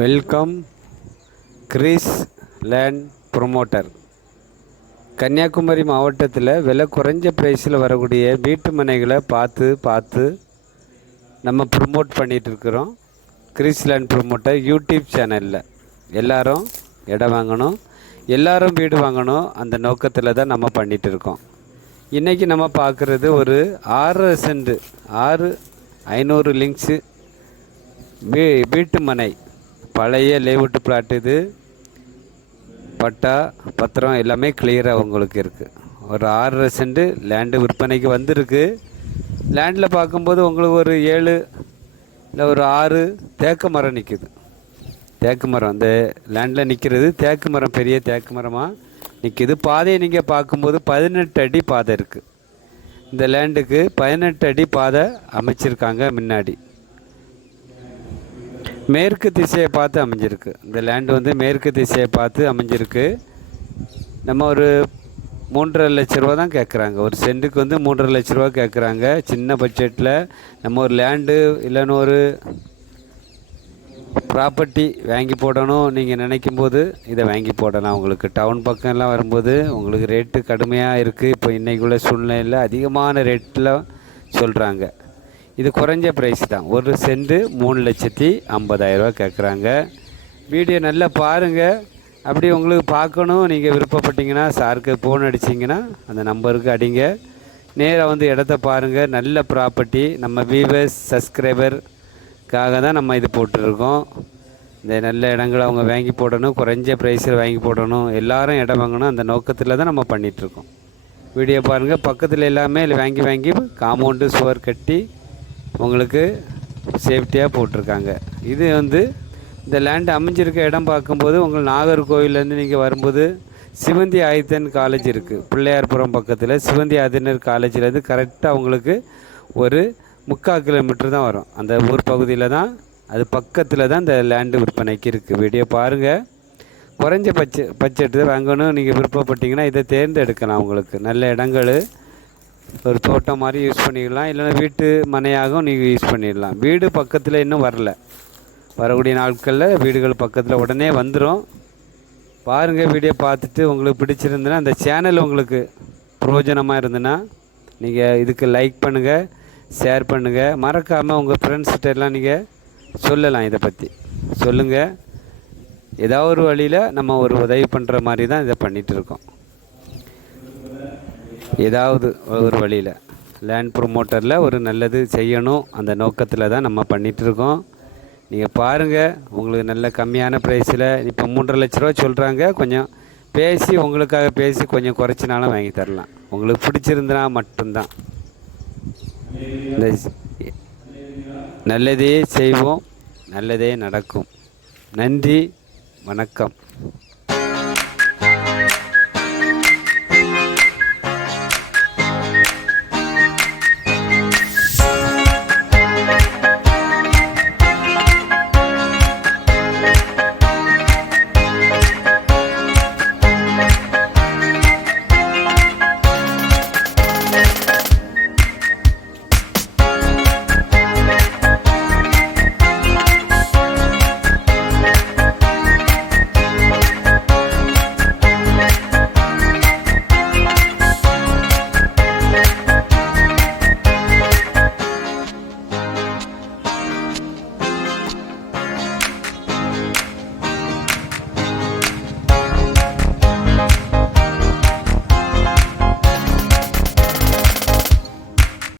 Welcome Chris land promoter. Kanyakumari மாவட்டத்தில் விலை குறைஞ்ச ப்ரைஸில் வரக்கூடிய வீட்டு மனைகளை பார்த்து நம்ம ப்ரொமோட் பண்ணிகிட்ருக்குறோம். கிறிஸ் லேண்ட் ப்ரொமோட்டர் யூடியூப் சேனலில் எல்லாரும் இடம் வாங்கணும், எல்லாரும் வீடு வாங்கணும், அந்த நோக்கத்தில் தான் நம்ம பண்ணிகிட்டு இருக்கோம். இன்றைக்கி நம்ம பார்க்குறது ஒரு 6 சென்ட் 6,500 லிங்க்ஸு வீட்டு மனை, பழைய லேஅவுட் பிளாட். இது பட்டா பத்திரம் எல்லாமே கிளியராக உங்களுக்கு இருக்குது. ஒரு 6 சென்ட் லேண்டு விற்பனைக்கு வந்திருக்கு. லேண்டில் பார்க்கும்போது உங்களுக்கு ஒரு 7 இல்லை ஒரு 6 தேக்கு மரம் நிற்குது. தேக்கு மரம் அந்த லேண்டில் நிற்கிறது தேக்கு மரம், பெரிய தேக்கு மரமாக நிற்கிது. பாதையை நீங்கள் பார்க்கும்போது 18 அடி பாதை இருக்குது. இந்த லேண்டுக்கு 18 அடி பாதை அமைச்சிருக்காங்க. முன்னாடி மேற்கு திசையை பார்த்து அமைஞ்சிருக்கு. இந்த லேண்டு வந்து மேற்கு திசையை பார்த்து அமைஞ்சிருக்கு. நம்ம ஒரு 3.5 லட்ச ரூபா தான் கேட்குறாங்க. ஒரு சென்ட்டுக்கு வந்து 3.5 லட்ச ரூபா கேட்குறாங்க. சின்ன பட்ஜெட்டில் நம்ம ஒரு லேண்டு இல்லைன்னு ஒரு ப்ராப்பர்ட்டி வாங்கி போடணும் நீங்கள் நினைக்கும்போது இதை வாங்கி போடலாம். உங்களுக்கு டவுன் பக்கம்லாம் வரும்போது உங்களுக்கு ரேட்டு கடுமையாக இருக்குது. இப்போ இன்றைக்குள்ள சூழ்நிலையில் அதிகமான ரேட்டில் சொல்கிறாங்க. இது குறைஞ்ச ப்ரைஸ் தான். ஒரு சென்ட்டு 3,50,000 கேட்குறாங்க. வீடியோ நல்லா பாருங்கள். அப்படி உங்களுக்கு பார்க்கணும் நீங்கள் விருப்பப்பட்டீங்கன்னா சாருக்கு ஃபோன் அடிச்சிங்கன்னா அந்த நம்பருக்கு அடிங்க. நேராக வந்து இடத்த பாருங்கள். நல்ல ப்ராப்பர்ட்டி. நம்ம வியூவர்ஸ் சப்ஸ்கிரைபருக்காக தான் நம்ம இது போட்டுருக்கோம். இந்த நல்ல இடங்களை அவங்க வாங்கி போடணும், குறைஞ்ச ப்ரைஸில் வாங்கி போடணும், எல்லோரும் இடம் வாங்கணும், அந்த நோக்கத்தில் தான் நம்ம பண்ணிகிட்ருக்கோம். வீடியோ பாருங்கள். பக்கத்தில் எல்லாமே வாங்கி காம்பவுண்டு சுவர் கட்டி உங்களுக்கு சேஃப்டியாக போட்டிருக்காங்க. இது வந்து இந்த லேண்டு அமைஞ்சிருக்க இடம் பார்க்கும்போது உங்களுக்கு நாகர்கோவிலேருந்து நீங்கள் வரும்போது சிவந்தி ஆதித்தன் காலேஜ் இருக்குது. பிள்ளையார்புரம் பக்கத்தில் சிவந்தி ஆதித்தனர் காலேஜிலேருந்து கரெக்டாக உங்களுக்கு ஒரு 3/4 கிலோமீட்டர் தான் வரும். அந்த ஊர் பகுதியில் தான், அது பக்கத்தில் தான் இந்த லேண்டு விற்பனைக்கு இருக்குது. வீடியோ பாருங்கள். குறைஞ்ச பட்ஜெட்டு வாங்கணும் நீங்கள் விருப்பப்பட்டீங்கன்னா இதை தேர்ந்தெடுக்கலாம். உங்களுக்கு நல்ல இடங்கள், ஒரு தோட்டம் மாதிரி யூஸ் பண்ணிக்கலாம், இல்லைன்னா வீட்டு மனையாகவும் நீங்கள் யூஸ் பண்ணிடலாம். வீடு பக்கத்தில் இன்னும் வரக்கூடிய நாட்களில் வீடுகள் பக்கத்தில் உடனே வந்துடும். பாருங்கள். வீடியோ பார்த்துட்டு உங்களுக்கு பிடிச்சிருந்துன்னா அந்த சேனல் உங்களுக்கு பிரயோஜனமாக இருந்துன்னா நீங்கள் இதுக்கு லைக் பண்ணுங்கள், ஷேர் பண்ணுங்கள். மறக்காமல் உங்கள் ஃப்ரெண்ட்ஸ்கிட்ட எல்லாம் நீங்கள் சொல்லலாம். இதை பற்றி சொல்லுங்கள். ஏதாவது ஒரு வழியில் நம்ம ஒரு உதவி பண்ணுற மாதிரி தான் இதை பண்ணிகிட்ருக்கோம். ஏதாவது ஒரு வழியில் லேண்ட் ப்ரொமோட்டரில் ஒரு நல்லது செய்யணும், அந்த நோக்கத்தில் தான் நம்ம பண்ணிகிட்ருக்கோம். நீங்கள் பாருங்கள். உங்களுக்கு நல்ல கம்மியான ப்ரைஸில் இப்போ 3.5 லட்ச ரூபா சொல்கிறாங்க. கொஞ்சம் பேசி உங்களுக்காக பேசி கொஞ்சம் குறைச்சினாலும் வாங்கி தரலாம். உங்களுக்கு பிடிச்சிருந்தனா மட்டும்தான். நல்லதே செய்வோம், நல்லதே நடக்கும். நன்றி, வணக்கம்.